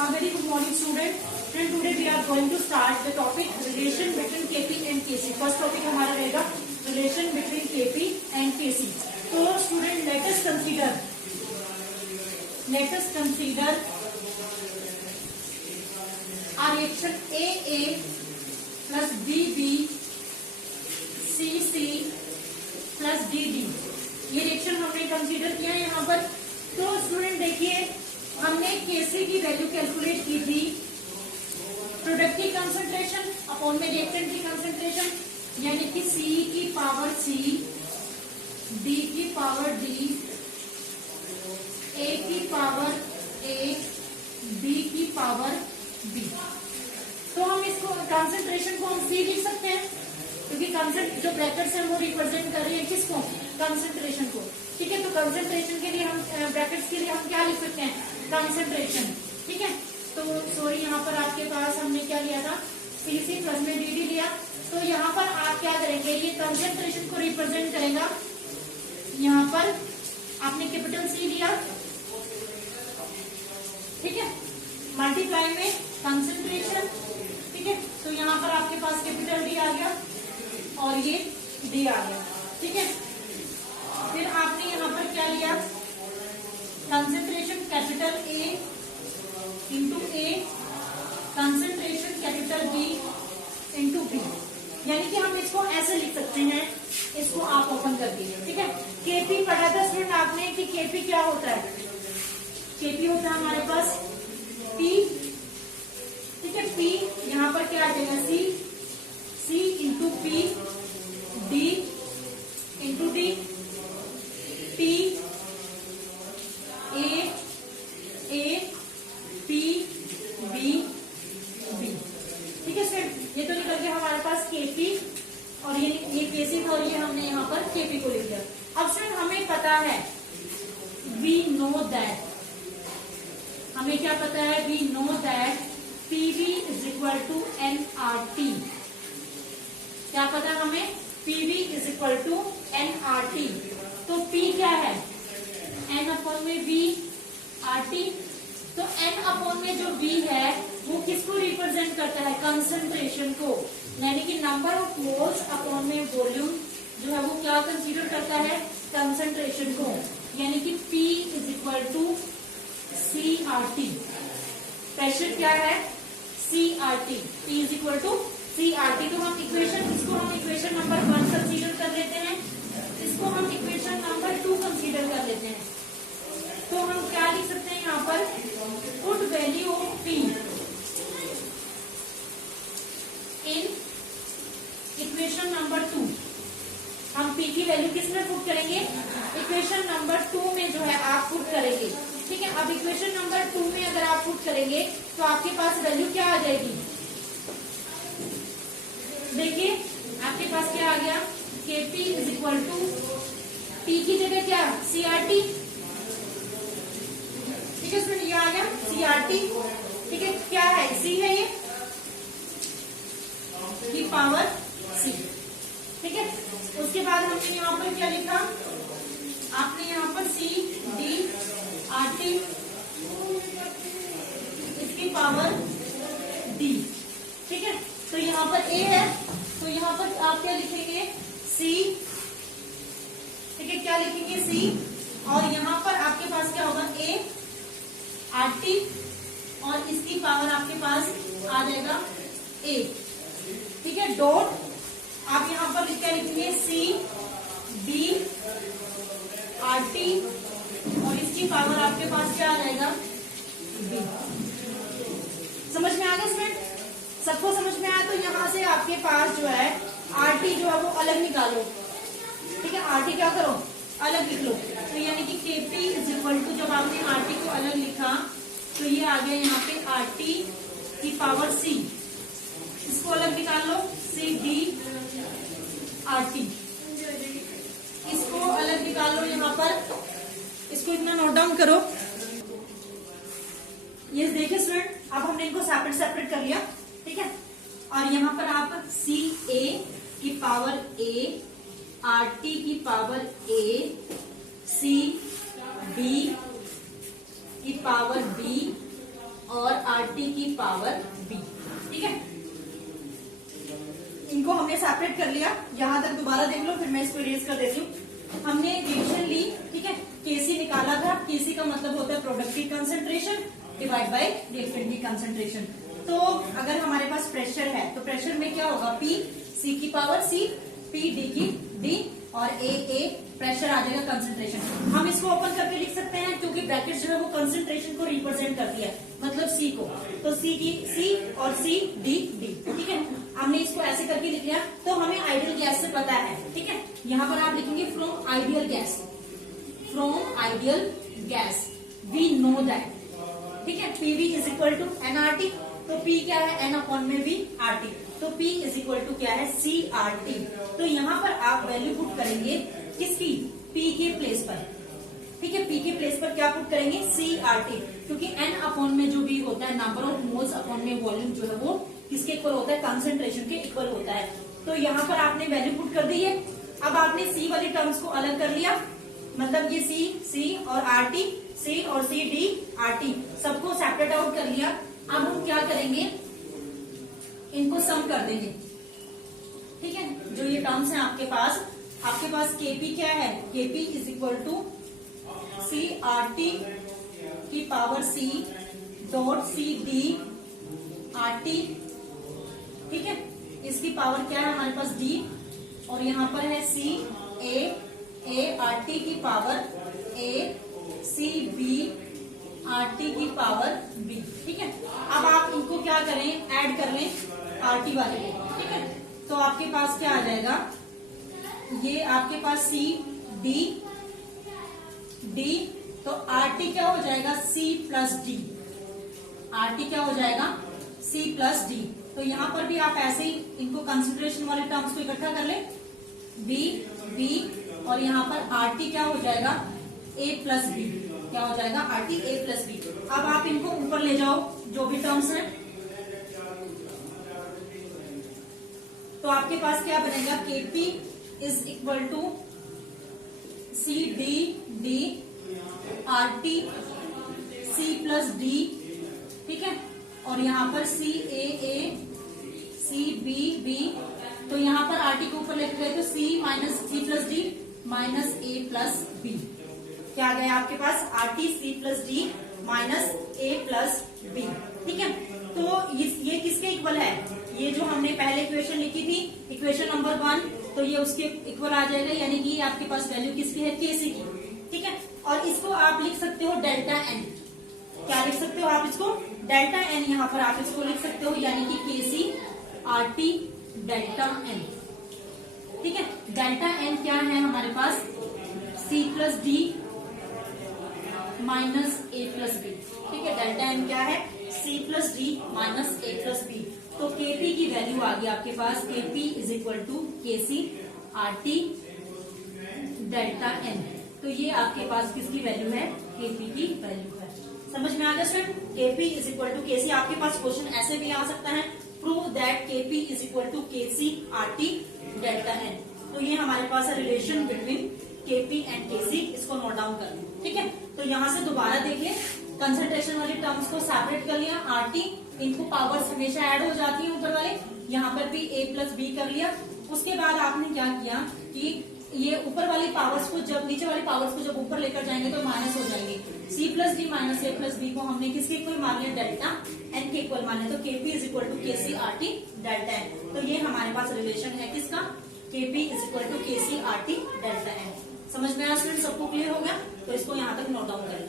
A very good morning student. Today we are going to start the topic relation between Kp and Kc. First topic हमारा रहेगा relation between Kp and Kc. तो student let us consider a reaction AA plus BB CC plus DD. ये reaction हमने consider किया है यहाँ पर. तो स्टूडेंट देखिए हमने Kc की वैल्यू कैलकुलेट की थी प्रोडक्ट की कंसंट्रेशन अपॉन में रिएक्टेंट की कंसंट्रेशन, यानी कि C की पावर C, D की पावर D, A की पावर A, B की पावर B. तो हम इसको कंसंट्रेशन को हम C लिख सकते हैं क्योंकि जो ब्रैकेट्स हैं वो रिप्रेजेंट कर रहे हैं किसको, कंसंट्रेशन को. ठीक है, तो कंसंट्रेशन के लिए हम ब्रैकेट्स के लिए हम क्या लिख सकते हैं, कंसंट्रेशन. ठीक है, तो सॉरी यहाँ पर आपके पास हमने क्या लिया था, CC प्लस में DD लिया. तो यहाँ पर आप क्या करेंगे, ये कंसंट्रेशन को रिप्रेजेंट करेगा. यहाँ पर आपने कैपिटल C लिया, ठीक है, मल्टीप्लाई में कंसंट्रेशन. ठीक है, तो यहाँ पर आपके पास कैपिटल D आ गया और ये D आ गया. ठीक है, फिर आपने यहाँ पर क्या लिया, concentration capital A into A, concentration capital B into B. यानी कि हम इसको ऐसे लिख सकते हैं, इसको आप ओपन कर दीजिए. ठीक है, Kp पढ़ा था स्टूडेंट आपने कि Kp क्या होता है, Kp होता है हमारे पास P. ठीक है, P यहाँ पर क्या आ जाएगा, C into P, D into D, P A P B B. ठीक है सर, ये तो निकल गया हमारे पास Kp और ये Kc था और ये हमने यहाँ पर Kp को लिख दिया. अब सर हमें पता है, we know that, हमें क्या पता है, we know that Pv is equal to nRT. क्या पता हमें, Pv is equal to nRT. तो P क्या है, n अपॉन में V RT. तो n अपॉन में जो V है वो किसको रिप्रेजेंट करता है, कंसंट्रेशन को, यानी कि नंबर ऑफ मोल्स अपॉन में वॉल्यूम जो है वो क्या कंसीडर करता है, कंसंट्रेशन को, यानी कि P is equal to CRT. Pressure क्या है, CRT, P is equal to CRT. तो हम इसको हम इक्वेशन नंबर 1 कंसीडर कर लेते हैं, इसको हम इक्वेशन नंबर 2 कंसीडर कर लेते हैं. तो हम क्या लिख सकते हैं यहाँ पर, put value of P in equation number 2. हम P की वैल्यू किस में पुट करेंगे, इक्वेशन नंबर 2 में जो है आप पुट करेंगे. ठीक है, अब इक्वेशन नंबर 2 में अगर आप पुट करेंगे तो आपके पास वैल्यू क्या आ जाएगी, देखिए आपके पास क्या आ गया, Kp is equal to P की जगह क्या, CRT. ठीक है स्टूडेंट, ये आ गया CRT. ठीक है, क्या है, C है ये की पावर C. ठीक है, उसके बाद हमने यहाँ पर क्या लिखा, आपने यहाँ पर C D RT इसकी पावर D. ठीक है, तो यहाँ पर A है, तो यहाँ पर आप क्या लिखेंगे, C. ठीक है, क्या लिखेंगे, C, और यहाँ पर आपके पास क्या होगा, A RT और इसकी पावर आपके पास आ जाएगा A. ठीक है, डॉट आप यहाँ पर क्या लिखेंगे, C D RT और इसकी पावर आपके पास क्या आ जाएगा, B. समझ में आ गया स्टूडेंट, सबको समझ में आया. तो यहाँ से आपके पास जो है RT जो है वो अलग निकालो. ठीक है, RT क्या करो, अलग लिख लो. तो यानी कि Kp इज इक्वल टू, जब आपने RT को अलग लिखा तो ये आ गया यहाँ पे RT की पावर C, इसको अलग निकाल लो, C D RT, इसको अलग निकाल लो. यहाँ पर इसको इतना नोट डाउन करो. ये देखिए स्टूडेंट, अब हमने इनको सेपरेट कर लिया. ठीक है, और यहाँ पर आप CA की पावर A, RT की पावर A, C D की पावर B और RT की पावर B। ठीक है, इनको हमने सेपरेट कर लिया। यहां तक दोबारा देख लो, फिर मैं इसको इरेज कर देती हूँ। हमने डिविजन ली, ठीक है, Kc निकाला था। Kc का मतलब होता है प्रोडक्ट की कंसेंट्रेशन डिवाइड बाय रिएक्टेंट की कंसेंट्रेशन। तो अगर हमारे पास प्रेशर है तो प्रेशर में क्या होगा, P C की पावर C, P D की D और A प्रेशर आ जाएगा कंसेंट्रेशन। हम इसको ओपन करके लिख सकते हैं क्योंकि ब्रैकेट जो है वो कंसेंट्रेशन को रिप्रेजेंट करती है, मतलब C को। तो C की C और C D D। ठीक है, हमने इसको ऐसे करके लिख लिया। तो हमें आइडियल गैस से पता है, ठीक है, यहाँ पर आप लिखेंगे from ideal gas, from ideal gas we know that. ठीक है, PV is equal to NRT। तो P क्या है, N अपॉन में V RT। तो P इज इक्वल टू क्या है, CRT। तो यहाँ पर आप वैल्यू पुट करेंगे किसकी, P के प्लेस पर। ठीक है, P के प्लेस पर क्या पुट करेंगे, CRT, क्योंकि N अपॉन में जो V होता है, नंबर ऑफ मोल्स अपॉन में वॉल्यूम जो है वो किसके इक्वल होता है, कंसेंट्रेशन के इक्वल होता है। तो यहाँ पर आपने वैल्यू पुट कर दी है। अब आपने C वाली टर्म्स को अलग कर लिया, मतलब ये C और RT, C और C D RT सबको सेपरेट आउट कर लिया। अब हम क्या करेंगे, इनको सम कर देंगे। ठीक है, जो ये टर्म्स हैं आपके पास Kp क्या है, Kp is equal to CRT की power C dot CD RT। ठीक है, इसकी पावर क्या है हमारे पास D, और यहाँ पर है C A RT की power A C B RT की पावर B। ठीक है, अब आप इनको क्या करें, ऐड कर लें RT वाले को। ठीक है, तो आपके पास क्या आ जाएगा, ये आपके पास C D, तो RT क्या हो जाएगा, C प्लस D। RT क्या हो जाएगा, C प्लस D। तो यहाँ पर भी आप ऐसे ही इनको कंसिडरेशन वाले टर्म्स को इकट्ठा कर लें, B और यहाँ पर RT क्या हो जाएगा, A प्लस B। क्या हो जाएगा, RT A प्लस B। अब आप इनको ऊपर ले जाओ, जो भी टर्म्स हैं, तो आपके पास क्या बनेगा, Kp is equal to CD D RT C plus D। ठीक है, और यहाँ पर CA C B। तो यहाँ पर RT को ऊपर लेके गए तो C minus C plus D minus A plus B। क्या आ गया आपके पास, RT C plus D minus A plus B। ठीक है, तो ये किसके इक्वल है, ये जो हमने पहले इक्वेशन लिखी थी, इक्वेशन नंबर 1, तो ये उसके इक्वल आ जाएगा, यानी कि आपके पास वैल्यू किसकी है, Kc की। ठीक है, और इसको आप लिख सकते हो डेल्टा N। क्या लिख सकते हो आप इसको, डेल्टा N। यहाँ पर आप इसको लिख सकते हो, यानी कि Kc RT डेल्टा N। ठीक है, डेल्टा N क्या है हमारे पास, C plus D minus A plus B। ठीक है, डेल्टा N क्या है, C plus D minus A plus B। तो Kp की वैल्यू आ गई आपके पास, Kp is equal to Kc RT delta N। तो ये आपके पास किसकी वैल्यू है, Kp की वैल्यू है। समझ में आ गया student, Kp is equal to Kc। आपके पास क्वेश्चन ऐसे भी आ सकता है, prove that Kp is equal to Kc RT delta N। तो ये हमारे पास है relation between Kp and Kc, इसको नोट डाउन कर लें। ठीक है, तो यहाँ से दोबारा देखिए, कंसंट्रेशन वाली टर्म्स को सेपरेट कर लिया, RT, इनको पावर्स हमेशा ऐड हो जाती है ऊपर वाले, यहाँ पर भी A प्लस B कर लिया। उसके बाद आपने क्या किया कि ये ऊपर वाली पावर्स को जब नीचे वाली पावर्स को जब ऊपर लेकर जाएंगे तो माइनस हो जाएंगे। C plus D minus A plus B को हमने किसके इक्वल मान लिया, डेल्टा N के इक्वल मान लिया। तो Kp is equal to Kc RT delta N। तो ये हमारे पास रिलेशन है किसका, Kp is equal to Kc RT delta N। समझ में आया स्टूडेंट, सबको क्लियर हो गया, तो इसको यहाँ तक नोट डाउन करें।